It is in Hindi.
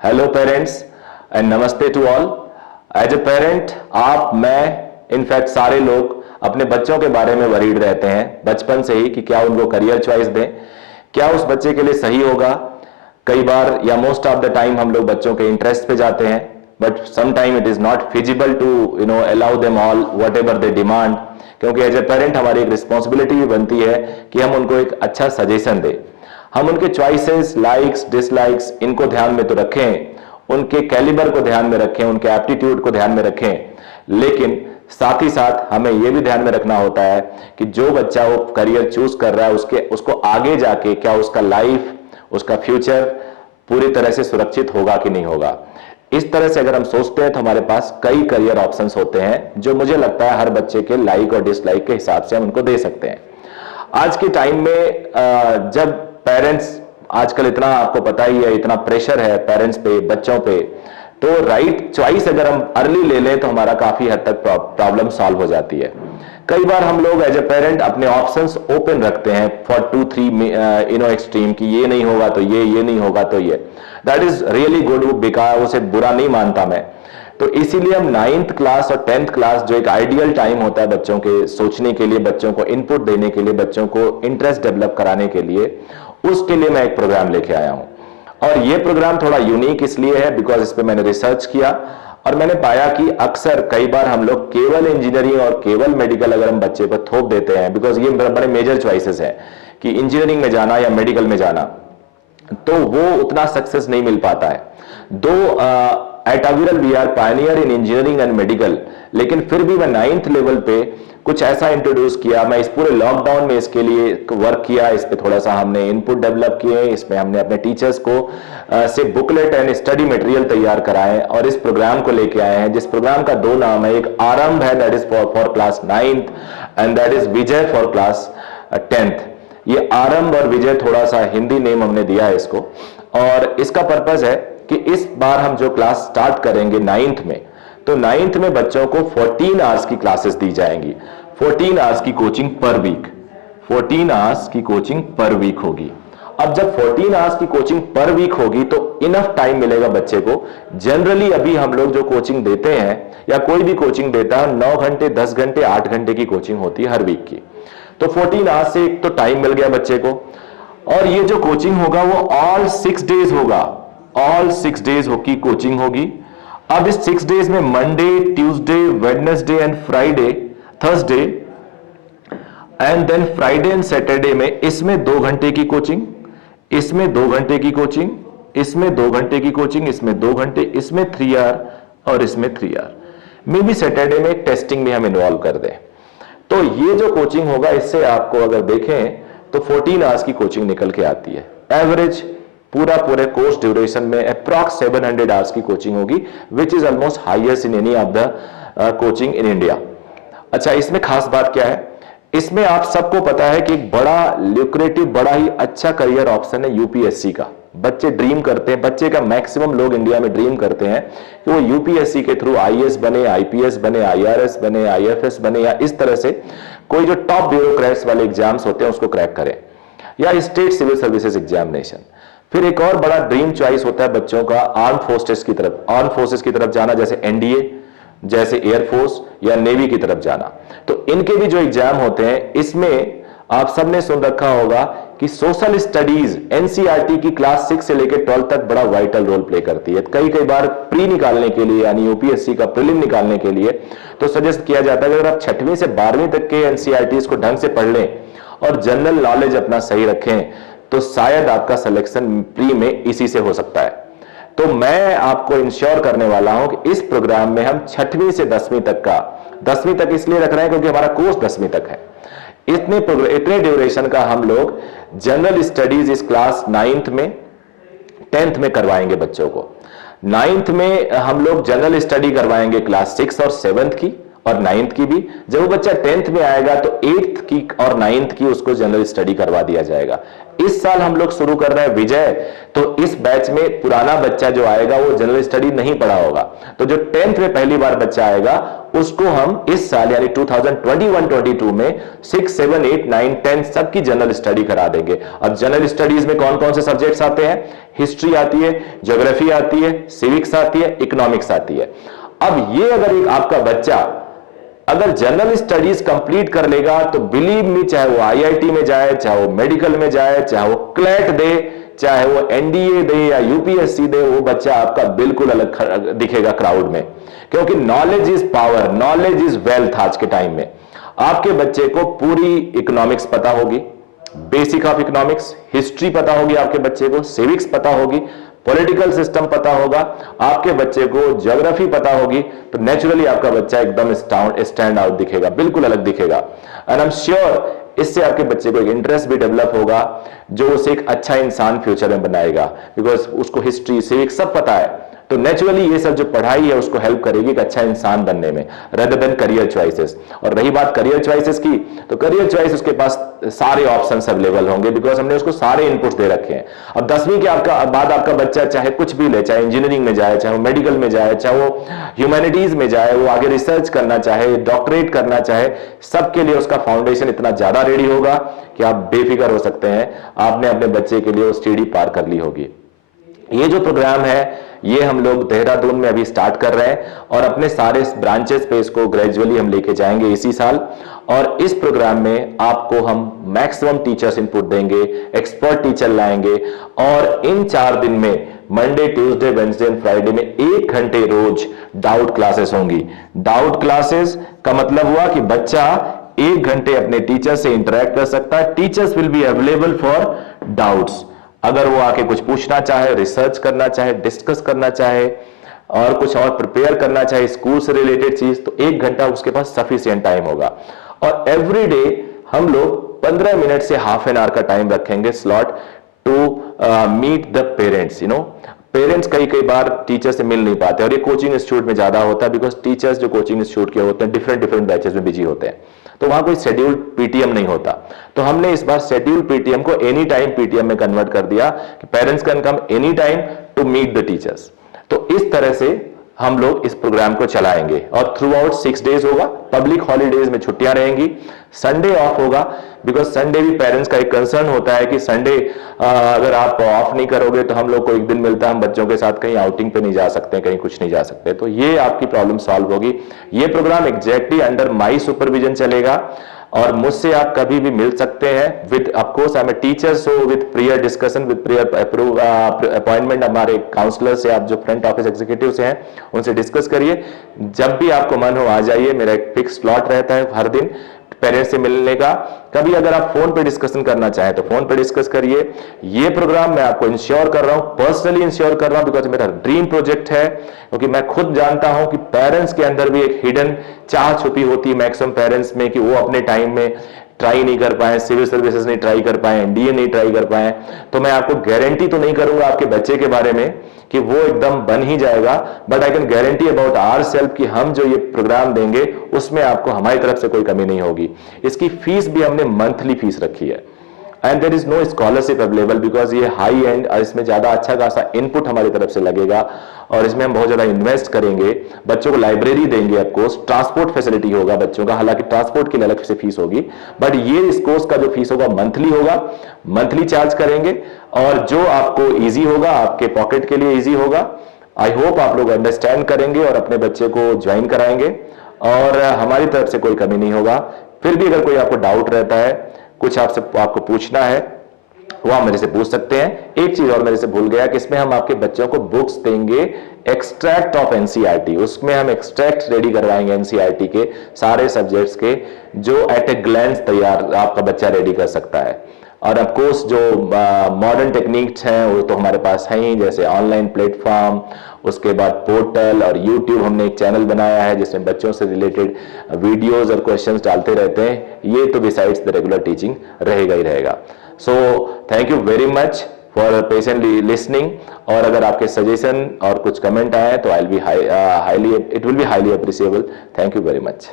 हेलो पेरेंट्स एंड नमस्ते to all. As a parent आप, मैं, इनफैक्ट सारे लोग अपने बच्चों के बारे में वरीड रहते हैं बचपन से ही कि क्या उनको करियर चॉइस दें, क्या उस बच्चे के लिए सही होगा। कई बार या मोस्ट ऑफ द टाइम हम लोग बच्चों के इंटरेस्ट पे जाते हैं, but some time it is not feasible to allow them all whatever they demand, क्योंकि एज ए पेरेंट हमारी एक रिस्पॉन्सिबिलिटी भी बनती है कि हम उनको एक अच्छा सजेशन दें। हम उनके चॉइसेस, लाइक्स, डिसलाइक्स इनको ध्यान में तो रखें, उनके कैलिबर को ध्यान में रखें, उनके एप्टीट्यूड को ध्यान में रखें, लेकिन साथ ही साथ हमें यह भी ध्यान में रखना होता है कि जो बच्चा वो करियर चूज कर रहा है उसको आगे जाके क्या उसका लाइफ, उसका फ्यूचर पूरी तरह से सुरक्षित होगा कि नहीं होगा। इस तरह से अगर हम सोचते हैं तो हमारे पास कई करियर ऑप्शंस होते हैं जो मुझे लगता है हर बच्चे के लाइक और डिसलाइक के हिसाब से हम उनको दे सकते हैं। आज के टाइम में जब पेरेंट्स, आजकल इतना आपको पता ही है, इतना प्रेशर है पेरेंट्स पे, बच्चों पे, तो राइट चॉइस अगर हम अर्ली ले लें तो हमारा काफी हद तक प्रॉब्लम सॉल्व हो जाती है। कई बार हम लोग एज ए पेरेंट अपने ऑप्शंस ओपन रखते हैं फॉर 2-3 एक्सट्रीम कि ये नहीं होगा तो ये नहीं होगा तो ये। That is really good, because उसे बुरा नहीं मानता मैं। तो इसीलिए हम 9th क्लास और 10th क्लास जो एक आइडियल टाइम होता है बच्चों के सोचने के लिए, बच्चों को इनपुट देने के लिए, बच्चों को इंटरेस्ट डेवलप कराने के लिए, उसके लिए मैं एक प्रोग्राम लेके आया हूं। और यह प्रोग्राम थोड़ा यूनिक इसलिए है बिकॉज इस पे मैंने रिसर्च किया और मैंने पाया कि अक्सर कई बार हम लोग केवल इंजीनियरिंग और केवल मेडिकल अगर हम बच्चे पर थोप देते हैं, बिकॉज ये बड़े मेजर चॉइसेस हैं कि इंजीनियरिंग में जाना या मेडिकल में जाना, तो वो उतना सक्सेस नहीं मिल पाता है। Though at Aviral we are pioneer in engineering and medical, लेकिन फिर भी मैं 9th लेवल पे कुछ ऐसा इंट्रोड्यूस किया। मैं इस पूरे लॉकडाउन में इसके लिए वर्क किया, इस पे थोड़ा सा हमने इनपुट डेवलप किए, इसमें हमने अपने टीचर्स को से बुकलेट एंड स्टडी मटेरियल तैयार कराए और इस प्रोग्राम को लेके आए हैं, जिस प्रोग्राम का 2 नाम है। एक आरंभ है, that is for class 9th and that is Vijay for class 10th। ये आरंभ और विजय थोड़ा सा हिंदी नेम हमने दिया है इसको, और इसका पर्पज है कि इस बार हम जो क्लास स्टार्ट करेंगे 9th में, तो 9th में बच्चों को 14 आवर्स की क्लासेस दी जाएंगी। 14 आवर्स की कोचिंग पर वीक, 14 आवर्स की कोचिंग पर वीक होगी। अब जब 14 आवर्स की कोचिंग पर वीक होगी तो इनफ टाइम मिलेगा बच्चे को। जनरली अभी हम लोग जो कोचिंग देते हैं या कोई भी कोचिंग देता है 9 घंटे, 10 घंटे, 8 घंटे की कोचिंग होती है हर वीक की। तो 14 आवर्स से एक तो टाइम मिल गया बच्चे को, और ये जो कोचिंग होगा वो ऑल 6 डेज होगा, ऑल 6 डेज की कोचिंग होगी। अब इस 6 डेज में Monday, Tuesday, Wednesday and Friday, Thursday and then Friday and Saturday में इसमें 2 घंटे की कोचिंग, इसमें 2 घंटे की कोचिंग, इसमें 2 घंटे की कोचिंग, इसमें 2 घंटे, इसमें 3 आवर और इसमें 3 आवर। मे बी सैटरडे में टेस्टिंग में हम इन्वॉल्व कर दें। तो ये जो कोचिंग होगा इससे आपको अगर देखें तो 14 आवर्स की कोचिंग निकल के आती है। एवरेज पूरे कोर्स ड्यूरेशन में अप्रॉक्स 700 आवर्स की कोचिंग होगी, which is almost highest in any of the coaching in India. अच्छा, इसमें खास बात क्या है, इसमें आप सबको पता है कि एक बड़ा ल्यूक्रेटिव, बड़ा ही अच्छा करियर ऑप्शन है यूपीएससी का। बच्चे ड्रीम करते हैं, बच्चे का मैक्सिमम लोग इंडिया में ड्रीम करते हैं कि वो यूपीएससी के थ्रू आईएएस बने, आईपीएस बने, आईआरएस बने, आईएफएस बने, या इस तरह से कोई जो टॉप ब्यूरोक्रेट्स वाले एग्जाम्स होते हैं उसको क्रैक करें, या स्टेट सिविल सर्विसेज एग्जामिनेशन। फिर एक और बड़ा ड्रीम चॉइस होता है बच्चों का आर्म फोर्सेस की तरफ, जाना, जैसे एनडीए, जैसे एयरफोर्स या नेवी की तरफ जाना। तो इनके भी जो एग्जाम होते हैं इसमें आप सबने सुन रखा होगा कि सोशल स्टडीज एनसीईआरटी की क्लास 6 से लेकर 12 तक बड़ा वाइटल रोल प्ले करती है। कई बार प्री निकालने के लिए, यानी यूपीएससी का प्रीलिम निकालने के लिए तो सजेस्ट किया जाता है कि अगर आप 6वीं से 12वीं तक के एनसीईआरटी को ढंग से पढ़ लें और जनरल नॉलेज अपना सही रखें तो शायद आपका सिलेक्शन प्री में इसी से हो सकता है। तो मैं आपको इंश्योर करने वाला हूं कि इस प्रोग्राम में हम 6वीं से 10वीं तक का, 10वीं तक इसलिए रख रहे हैं क्योंकि हमारा कोर्स 10वीं तक है, इतने ड्यूरेशन का हम लोग जनरल स्टडीज इस क्लास 9th में, 10th में करवाएंगे बच्चों को। 9th में हम लोग जनरल स्टडी करवाएंगे क्लास 6 और 7th की, और 9th की भी। जब वो बच्चा 10th में आएगा तो 8th की और 9th की उसको जनरल स्टडी करवा दिया जाएगा। इस साल हम लोग शुरू कर रहे हैं विजय, तो इस बैच में पुराना बच्चा जो आएगा वो जनरल स्टडी नहीं पढ़ा होगा, तो जो 10th में पहली बार बच्चा आएगा उसको हम इस साल यानी 2021-22 में 6, 7, 8, 9, 10 सबकी जनरल स्टडी करा देंगे। अब जनरल स्टडीज में कौन कौन से सब्जेक्ट्स आते हैं? हिस्ट्री आती है, ज्योग्राफी आती है, सिविक्स आती है, इकोनॉमिक्स आती है। अब ये अगर एक आपका बच्चा अगर जनरल स्टडीज कंप्लीट कर लेगा तो बिलीव मी, चाहे वो आईआईटी में जाए, चाहे वो मेडिकल में जाए, चाहे वो क्लैट दे, चाहे वो एनडीए दे या यूपीएससी दे, वो बच्चा आपका बिल्कुल अलग दिखेगा क्राउड में, क्योंकि knowledge is power, knowledge is wealth. आज के टाइम में आपके बच्चे को पूरी इकोनॉमिक्स पता होगी, बेसिक ऑफ इकोनॉमिक्स, हिस्ट्री पता होगी, आपके बच्चे को सिविक्स पता होगी, पॉलिटिकल सिस्टम पता होगा, आपके बच्चे को ज्योग्राफी पता होगी, तो नेचुरली आपका बच्चा एकदम स्टैंड आउट दिखेगा, बिल्कुल अलग दिखेगा। एंड आई एम श्योर इससे आपके बच्चे को एक इंटरेस्ट भी डेवलप होगा जो उसे एक अच्छा इंसान फ्यूचर में बनाएगा, बिकॉज उसको हिस्ट्री सिविक्स सब पता है। तो नेचुरली ये सब जो पढ़ाई है उसको हेल्प करेगी एक अच्छा इंसान बनने में, रेदर देन करियर चॉइसेस। और रही बात करियर चॉइसेस की, तो करियर चॉइस उसके पास सारे ऑप्शंस अवेलेबल होंगे, बिकॉज हमने उसको सारे इनपुट्स दे रखे हैं। अब 10वीं के बाद आपका बच्चा चाहे कुछ भी ले, चाहे इंजीनियरिंग में जाए, चाहे वो मेडिकल में जाए, चाहे वो ह्यूमैनिटीज में जाए, वो आगे रिसर्च करना चाहे, डॉक्टरेट करना चाहे, सबके लिए उसका फाउंडेशन इतना ज्यादा रेडी होगा कि आप बेफिक्र हो सकते हैं, आपने अपने बच्चे के लिए वो सीढ़ी पार कर ली होगी। ये जो प्रोग्राम है ये हम लोग देहरादून में अभी स्टार्ट कर रहे हैं और अपने सारे ब्रांचेस पे इसको ग्रेजुअली हम लेके जाएंगे इसी साल। और इस प्रोग्राम में आपको हम मैक्सिमम टीचर्स इनपुट देंगे, एक्सपर्ट टीचर लाएंगे, और इन 4 दिन में Monday, Tuesday, Wednesday and Friday में 1 घंटे रोज डाउट क्लासेस होंगी। डाउट क्लासेस का मतलब हुआ कि बच्चा 1 घंटे अपने टीचर से इंटरेक्ट कर सकता है। Teachers will be available for doubts. अगर वो आके कुछ पूछना चाहे, रिसर्च करना चाहे, डिस्कस करना चाहे और कुछ और प्रिपेयर करना चाहे स्कूल से रिलेटेड चीज, तो 1 घंटा उसके पास सफिशिएंट टाइम होगा। और एवरी डे हम लोग 15 मिनट से हाफ एन आवर का टाइम रखेंगे slot to meet the parents. Parents कई बार टीचर से मिल नहीं पाते, और ये कोचिंग इंस्टीट्यूट में ज्यादा होता है, बिकॉज टीचर्स जो कोचिंग इंस्टीट्यूट के होते हैं डिफरेंट बैचेस में बिजी होते हैं, तो वहां कोई शेड्यूल पीटीएम नहीं होता। तो हमने इस बार शेड्यूल पीटीएम को एनी टाइम पीटीएम में कन्वर्ट कर दिया कि parents can come any time to meet the teachers. तो इस तरह से हम लोग इस प्रोग्राम को चलाएंगे और थ्रू आउट 6 डेज होगा। पब्लिक हॉलीडेज में छुट्टियां रहेंगी, संडे ऑफ होगा, बिकॉज संडे भी पेरेंट्स का एक कंसर्न होता है कि संडे अगर आप ऑफ नहीं करोगे तो हम लोग को एक दिन मिलता है, हम बच्चों के साथ कहीं आउटिंग पे नहीं जा सकते, कहीं कुछ नहीं जा सकते। तो ये आपकी प्रॉब्लम सॉल्व होगी। ये programme exactly under my supervision चलेगा और मुझसे आप कभी भी मिल सकते हैं with of course I am a teacher, so with prior discussion, with prior appointment हमारे काउंसलर से, आप जो फ्रंट ऑफिस एग्जीक्यूटिव से हैं उनसे डिस्कस करिए। जब भी आपको मन हो आ जाइए, मेरा एक फिक्स स्लॉट रहता है हर दिन पेरेंट्स से मिलने का। कभी अगर आप फोन पे डिस्कशन करना चाहें तो फोन पे डिस्कस करिए। ये प्रोग्राम मैं आपको इंश्योर कर रहा हूं, पर्सनली इंश्योर कर रहा हूं, बिकॉज मेरा ड्रीम प्रोजेक्ट है, क्योंकि मैं खुद जानता हूं कि पेरेंट्स के अंदर भी एक हिडन चाह छुपी होती है मैक्सिमम पेरेंट्स में, कि वो अपने टाइम में ट्राई नहीं कर पाए, सिविल सर्विसेज नहीं ट्राई कर पाए, एनडीए नहीं ट्राई कर पाए। तो मैं आपको गारंटी तो नहीं करूंगा आपके बच्चे के बारे में कि वो एकदम बन ही जाएगा, but I can guarantee about our self कि हम जो ये प्रोग्राम देंगे उसमें आपको हमारी तरफ से कोई कमी नहीं होगी। इसकी फीस भी हमने मंथली फीस रखी है, and there is no scholarship available, because ये हाई एंड और इसमें ज्यादा अच्छा खासा इनपुट हमारी तरफ से लगेगा और इसमें हम बहुत ज्यादा इन्वेस्ट करेंगे। बच्चों को लाइब्रेरी देंगे, ऑफ कोर्स ट्रांसपोर्ट फैसिलिटी होगा बच्चों का, हालांकि ट्रांसपोर्ट के लिए अलग से फीस होगी, बट ये इस कोर्स का जो फीस होगा मंथली होगा, मंथली चार्ज करेंगे, और जो आपको इजी होगा, आपके पॉकेट के लिए इजी होगा। आई होप आप लोग अंडरस्टैंड करेंगे और अपने बच्चे को ज्वाइन कराएंगे, और हमारी तरफ से कोई कमी नहीं होगा। फिर भी अगर कोई आपको डाउट रहता है, कुछ आपको पूछना है, वो आप मेरे से पूछ सकते हैं। एक चीज और मेरे से भूल गया कि इसमें हम आपके बच्चों को बुक्स देंगे एक्सट्रैक्ट ऑफ एनसीईआरटी, उसमें हम एक्सट्रैक्ट रेडी करवाएंगे एनसीईआरटी के सारे सब्जेक्ट्स के, जो एट ए ग्लैंस तैयार आपका बच्चा रेडी कर सकता है। और ऑफ कोर्स जो मॉडर्न टेक्निक्स हैं वो तो हमारे पास हैं ही, जैसे ऑनलाइन प्लेटफॉर्म, उसके बाद पोर्टल और यूट्यूब हमने एक चैनल बनाया है जिसमें बच्चों से रिलेटेड वीडियोस और क्वेश्चंस डालते रहते हैं। ये तो बिसाइड्स द रेगुलर टीचिंग रहेगा ही रहेगा। So thank you very much. For patiently listening. और अगर आपके सजेशन और कुछ कमेंट आए तो I will be highly, it will be highly appreciable. Thank you very much.